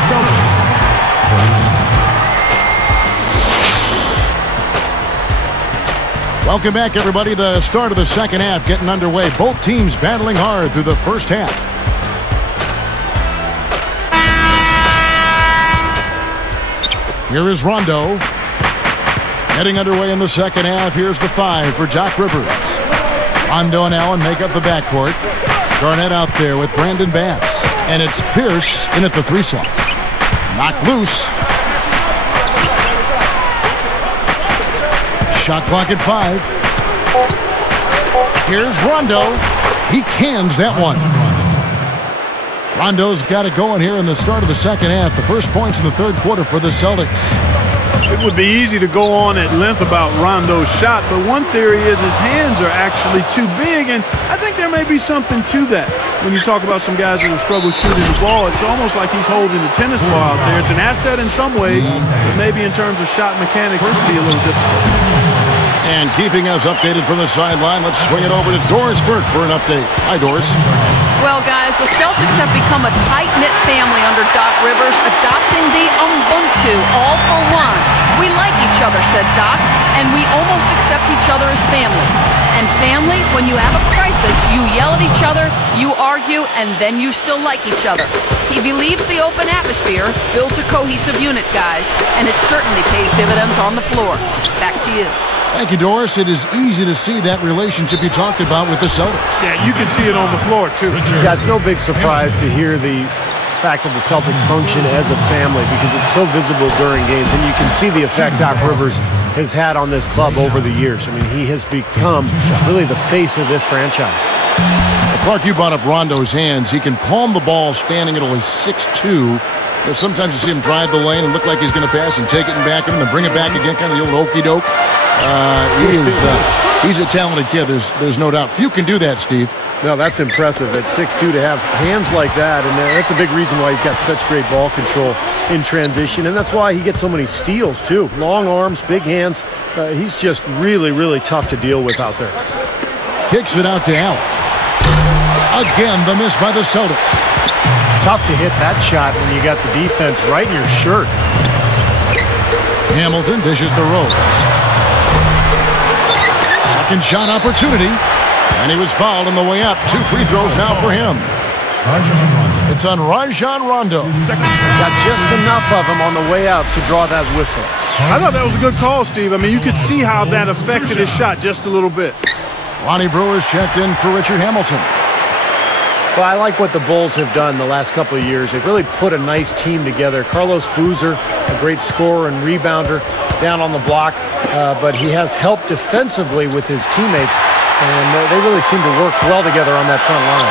the Celtics. Welcome back, everybody. The start of the second half getting underway. Both teams battling hard through the first half. Here is Rondo. Getting underway in the second half. Here's the 5 for Doc Rivers. Rondo and Allen make up the backcourt. Garnett out there with Brandon Bass. And it's Pierce in at the 3 slot. Knocked loose. Shot clock at 5. Here's Rondo. He cans that one. Rondo's got it going here in the start of the second half. The first points in the third quarter for the Celtics. It would be easy to go on at length about Rondo's shot, but one theory is his hands are actually too big, and I think there may be something to that. When you talk about some guys that have struggled shooting the ball, it's almost like he's holding a tennis ball out there. It's an asset in some ways, but maybe in terms of shot mechanics, it's be a little difficult. And keeping us updated from the sideline, let's swing it over to Doris Burke for an update. Hi, Doris. Well, guys, the Celtics have become a tight-knit family under Doc Rivers, adopting the Ubuntu, all for one. We like each other, said Doc, and we almost accept each other as family. And family, when you have a crisis, you yell at each other, you argue, and then you still like each other. He believes the open atmosphere builds a cohesive unit, guys, and it certainly pays dividends on the floor. Back to you. Thank you, Doris. It is easy to see that relationship you talked about with the Celtics. Yeah, you can see it on the floor, too. Yeah, it's no big surprise to hear the fact that the Celtics function as a family because it's so visible during games, and you can see the effect Doc Rivers has had on this club over the years. I mean, he has become really the face of this franchise. Well, Clark, you brought up Rondo's hands. He can palm the ball standing at only 6'2". Sometimes you see him drive the lane and look like he's going to pass and take it and back him and then bring it back again, kind of the old okey doke. He's a talented kid. There's no doubt. Few can do that, Steve. No, that's impressive. At 6'2", to have hands like that, and that's a big reason why he's got such great ball control in transition, and that's why he gets so many steals, too. Long arms, big hands. He's just really, really tough to deal with out there. Kicks it out to Allen. Again, the miss by the Celtics. Tough to hit that shot when you got the defense right in your shirt. Hamilton dishes to Rose. Second shot opportunity. And he was fouled on the way up. 2 free throws now for him. It's on Rajon Rondo. Got just enough of him on the way out to draw that whistle. I thought that was a good call, Steve. I mean, you could see how that affected his shot just a little bit. Lonnie Brewer's checked in for Richard Hamilton. Well, I like what the Bulls have done the last couple of years. They've really put a nice team together. Carlos Boozer, a great scorer and rebounder down on the block, but he has helped defensively with his teammates, and they really seem to work well together on that front line.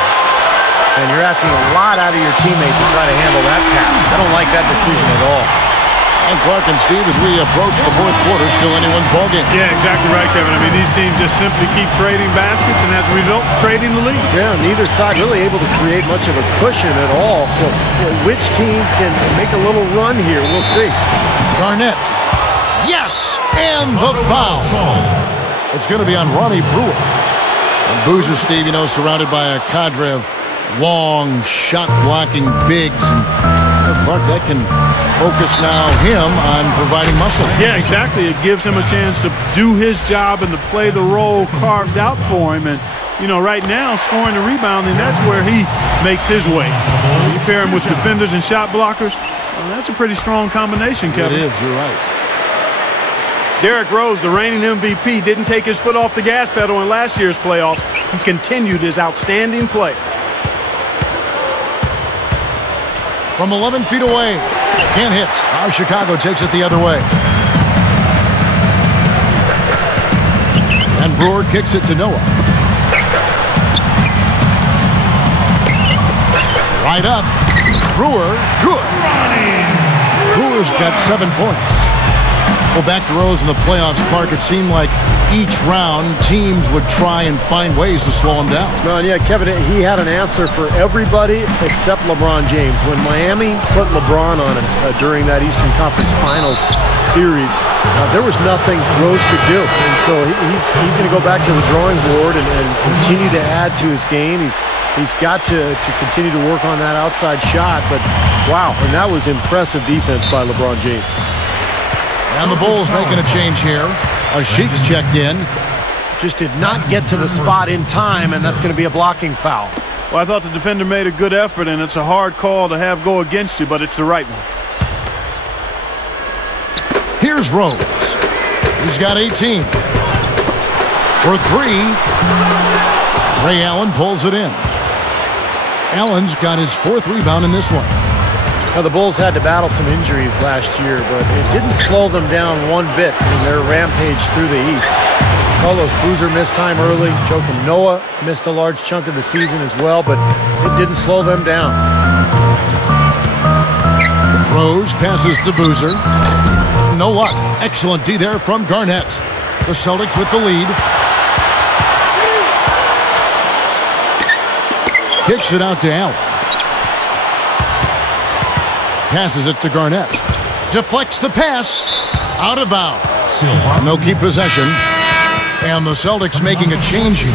And you're asking a lot out of your teammate to try to handle that pass. I don't like that decision at all. And Clark and Steve, as we approach the fourth quarter, still anyone's ballgame. Yeah, exactly right, Kevin. I mean, these teams just simply keep trading baskets, and as a result, trading the lead. Yeah, neither side really able to create much of a cushion at all. So, which team can make a little run here? We'll see. Garnett. Yes! And the foul. It's going to be on Ronnie Brewer. And Boozer, Steve, surrounded by a cadre of long, shot-blocking bigs. And Clark, that can focus now him on providing muscle. Yeah, exactly. It gives him a chance to do his job and to play the role carved out for him. And, right now, scoring and rebounding, that's where he makes his way. You pair him with defenders and shot blockers, well, that's a pretty strong combination, Kevin. It is, you're right. Derrick Rose, the reigning MVP, didn't take his foot off the gas pedal in last year's playoff. He continued his outstanding play. From 11 feet away. Can't hit. Now Chicago takes it the other way. And Brewer kicks it to Noah. Right up. Brewer, good. Brewer's got 7 points. Well, back to Rose in the playoffs, Clark, it seemed like each round teams would try and find ways to slow him down. No, and yeah, Kevin, he had an answer for everybody except LeBron James. When Miami put LeBron on him during that Eastern Conference Finals series, there was nothing Rose could do. And so he's going to go back to the drawing board and continue to add to his game. He's got to continue to work on that outside shot. But, wow, and that was impressive defense by LeBron James. And the Bulls making a change here. Sheik's checked in. Just did not get to the spot in time, and that's going to be a blocking foul. Well, I thought the defender made a good effort, and it's a hard call to have go against you, but it's the right one. Here's Rose. He's got 18. For three. Ray Allen pulls it in. Allen's got his 4th rebound in this one. Now, the Bulls had to battle some injuries last year, but it didn't slow them down one bit in their rampage through the East. Carlos Boozer missed time early. Joakim Noah missed a large chunk of the season as well, but it didn't slow them down. Rose passes to Boozer. No luck. Excellent D there from Garnett. The Celtics with the lead. Kicks it out to Allen. Passes it to Garnett. Deflects the pass. Out of bounds. And they'll keep possession. And the Celtics making a change here.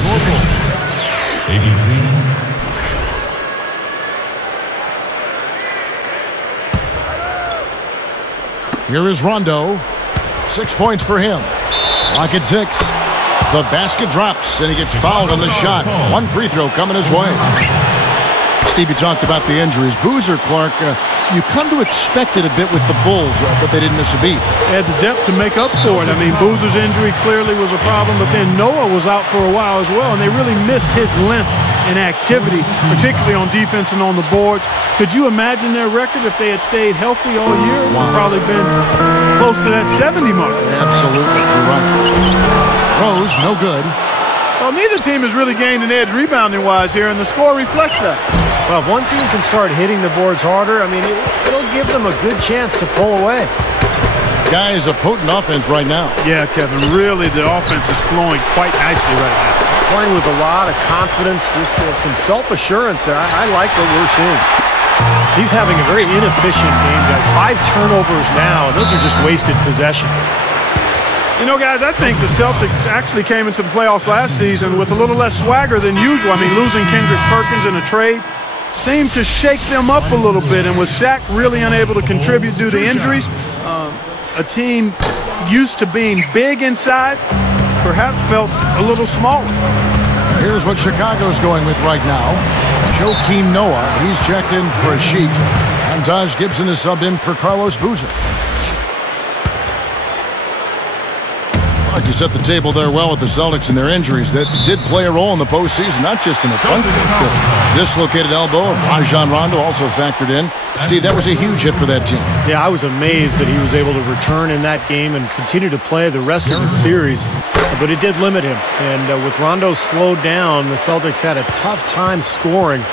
Here is Rondo. 6 points for him. Lock at 6. The basket drops, and he gets fouled on the shot. One free throw coming his way. Stevie talked about the injuries. Boozer, Clark, you come to expect it a bit with the Bulls, but they didn't miss a beat. They had the depth to make up for it. I mean, Boozer's injury clearly was a problem, but then Noah was out for a while as well, and they really missed his length and activity, particularly on defense and on the boards. Could you imagine their record if they had stayed healthy all year? It would have probably been close to that 70 mark. Absolutely, you're right. Rose, no good. Well, neither team has really gained an edge rebounding-wise here, and the score reflects that. Well, if one team can start hitting the boards harder, I mean, it'll give them a good chance to pull away. Guy is a potent offense right now. Yeah, Kevin, really the offense is flowing quite nicely right now. Playing with a lot of confidence, just some self-assurance there. I like what we're seeing. He's having a very inefficient game, guys. 5 turnovers now, and those are just wasted possessions. You know, guys, I think the Celtics actually came into the playoffs last season with a little less swagger than usual. I mean, losing Kendrick Perkins in a trade seemed to shake them up a little bit. And with Shaq really unable to contribute due to injuries, a team used to being big inside perhaps felt a little smaller. Here's what Chicago's going with right now. Joakim Noah, he's checked in for Sheik. And Taj Gibson is subbed in for Carlos Boozer. You set the table there well with the Celtics and their injuries. That did play a role in the postseason, not just in the front. The dislocated elbow of Rajon Rondo also factored in. Steve, that was a huge hit for that team. Yeah, I was amazed that he was able to return in that game and continue to play the rest of the series. But it did limit him. And with Rondo slowed down, the Celtics had a tough time scoring.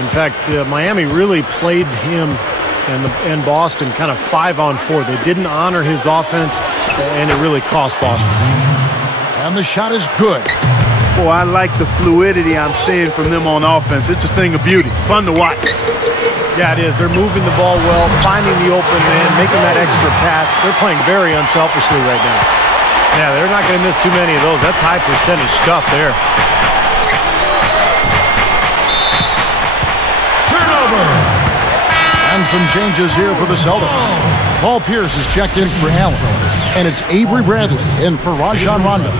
In fact, Miami really played him and Boston kind of 5-on-4. They didn't honor his offense, and it really cost Boston. And the shot is good. Boy, I like the fluidity I'm seeing from them on offense. It's a thing of beauty. Fun to watch. Yeah, it is. They're moving the ball well, finding the open man, making that extra pass. They're playing very unselfishly right now. Yeah, they're not going to miss too many of those. That's high percentage stuff there. Turnover. And some changes here for the Celtics. Paul Pierce is checked in for Allen. And it's Avery Bradley in for Rajon Rondo.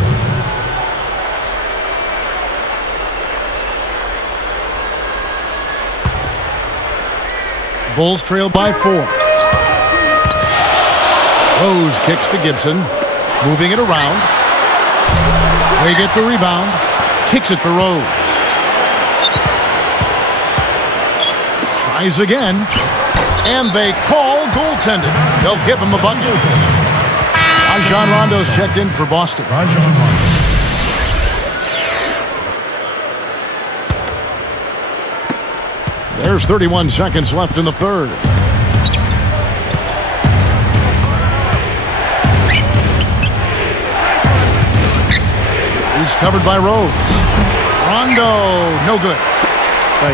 Bulls trail by 4. Rose kicks to Gibson. Moving it around. They get the rebound. Kicks it to Rose. Tries again. And they call goaltending. They'll give him the bucket. Rajon Rondo's checked in for Boston. There's 31 seconds left in the third. He's covered by Rose. Rondo, no good.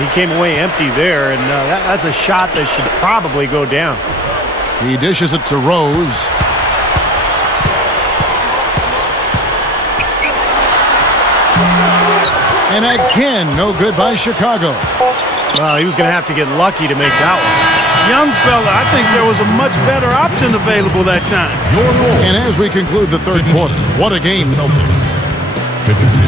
He came away empty there, and that's a shot that should probably go down. He dishes it to Rose. And again, no good by Chicago. Well, he was going to have to get lucky to make that one. Young fella, I think there was a much better option available that time. And as we conclude the third quarter, what a game. Celtics 52.